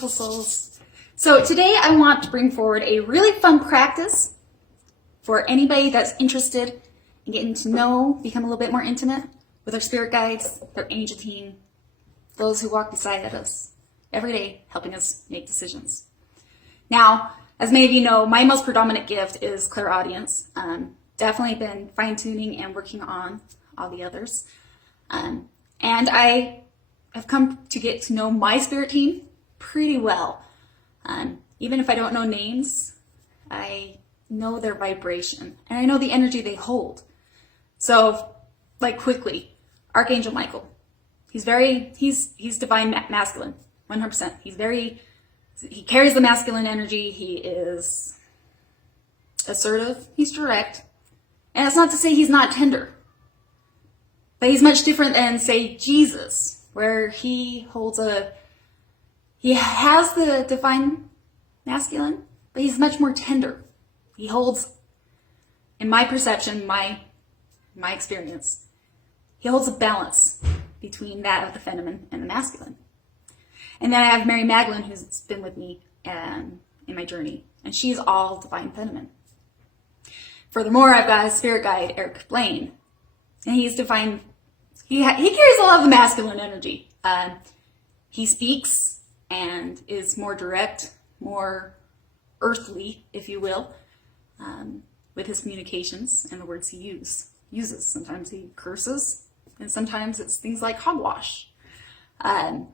beautiful souls. So today I want to bring forward a really fun practice for anybody that's interested in getting to know, become a little bit more intimate with our spirit guides, our angel team, those who walk beside us every day, helping us make decisions. Now, as many of you know, my most predominant gift is clairaudience. Definitely been fine-tuning and working on all the others. And I have come to get to know my spirit team pretty well. Even if I don't know names, I know their vibration and I know the energy they hold. So, like quickly, Archangel Michael. He's divine masculine, 100%. He carries the masculine energy. He is assertive. He's direct. And that's not to say he's not tender. But he's much different than, say, Jesus, where he has the divine masculine, but he's much more tender. He holds, in my perception, my experience, he holds a balance between that of the feminine and the masculine. And then I have Mary Magdalene, who's been with me in my journey, and she's all divine feminine. Furthermore, I've got a spirit guide, Eric Blaine, and he's divine. He carries a lot of the masculine energy. He speaks and is more direct, more earthly, if you will, with his communications and the words he uses. Sometimes he curses, and sometimes it's things like hogwash. But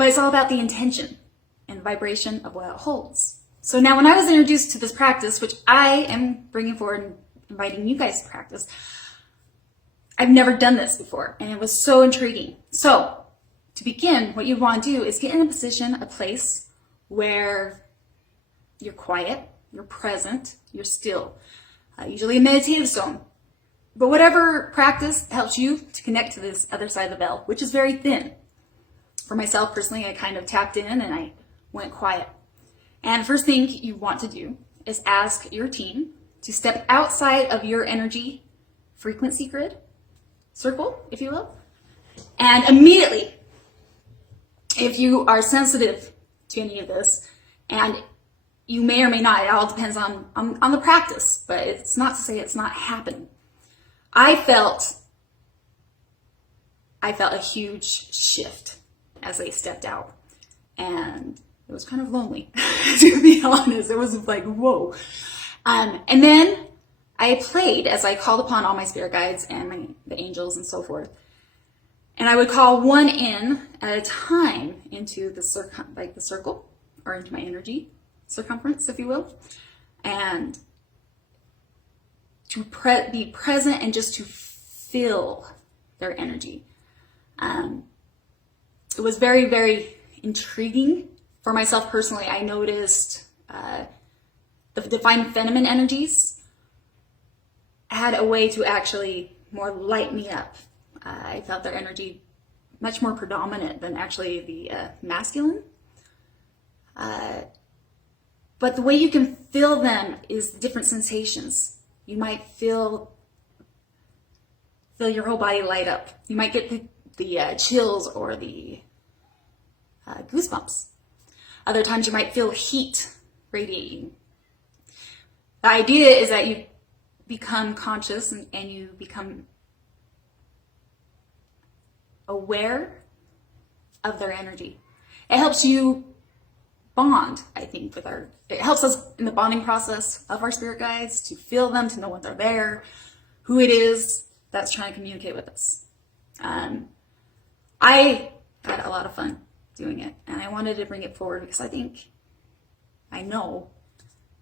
it's all about the intention and the vibration of what it holds. So now when I was introduced to this practice, which I am bringing forward and inviting you guys to practice, I've never done this before, and it was so intriguing. So to begin, what you want to do is get in a position, a place where you're quiet, you're present, you're still. Usually a meditative zone. But whatever practice helps you to connect to this other side of the veil, which is very thin. For myself personally, I kind of tapped in and I went quiet. And the first thing you want to do is ask your team to step outside of your energy frequency grid, circle, if you will. And immediately, if you are sensitive to any of this, and you may or may not, it all depends on the practice, but it's not to say it's not happening. I felt a huge shift as I stepped out, and it was kind of lonely, to be honest. It was like, whoa. And then I played as I called upon all my spirit guides and the angels and so forth. And I would call one in at a time into the circle, or into my energy circumference, if you will, and to be present and just to feel their energy. It was very, very intriguing for myself personally. I noticed the divine feminine energies had a way to actually more light me up. I felt their energy much more predominant than actually the masculine. But the way you can feel them is different sensations. You might feel your whole body light up. You might get the chills or the goosebumps. Other times you might feel heat radiating. The idea is that you become conscious and you become aware of their energy. It helps you bond, I think, it helps us in the bonding process of our spirit guides to feel them, to know when they're there, who it is that's trying to communicate with us. I had a lot of fun doing it, and I wanted to bring it forward because I know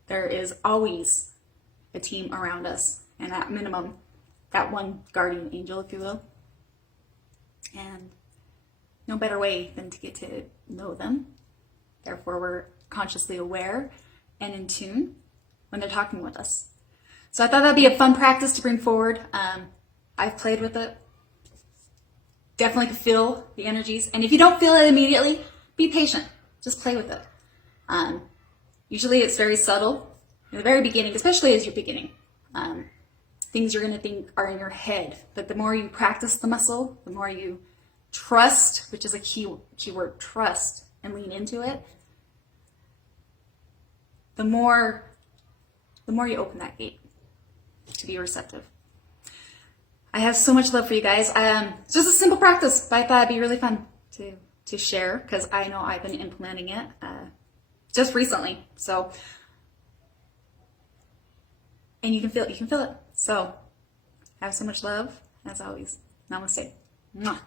there is always a team around us, and at minimum, that one guardian angel, if you will. And no better way than to get to know them. Therefore, we're consciously aware and in tune when they're talking with us. So I thought that'd be a fun practice to bring forward. I've played with it. Definitely can feel the energies. And if you don't feel it immediately, be patient. Just play with it. Usually it's very subtle in the very beginning, especially as you're beginning. Things you're going to think are in your head. But the more you practice the muscle, the more you trust, which is a key word, trust, and lean into it, the more you open that gate to be receptive. I have so much love for you guys. It's just a simple practice, but I thought it'd be really fun to share because I know I've been implementing it just recently. So, and you can feel it. So, I have so much love. As always, namaste. Mwah.